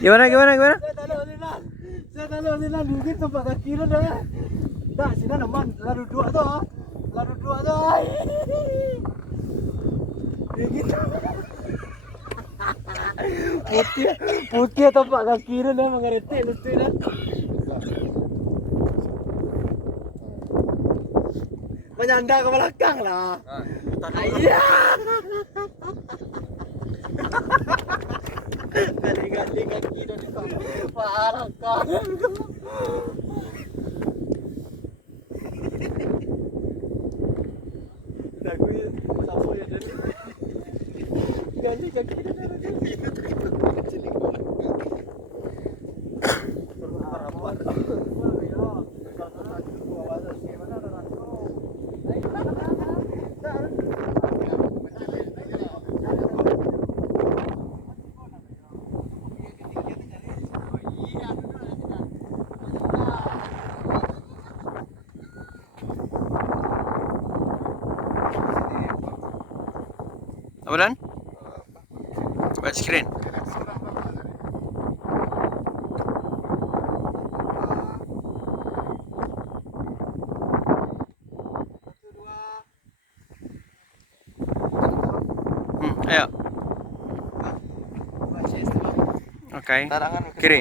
Gimana? Saya tahu Sinan dikit tempat kaki lu dah. Dah Sinan aman, lalu dua tu. Dikit. Putih tempat kaki lu dah mengeretik lu tu dah. Menyandar ke belakang lah. Ayah. Kali-kali kaki dah di sana. Parah kau. Aku siapa yang jadi? Kali kaki dah di Apa Dan? Buat skrin. Ayo. Okay. Kiri.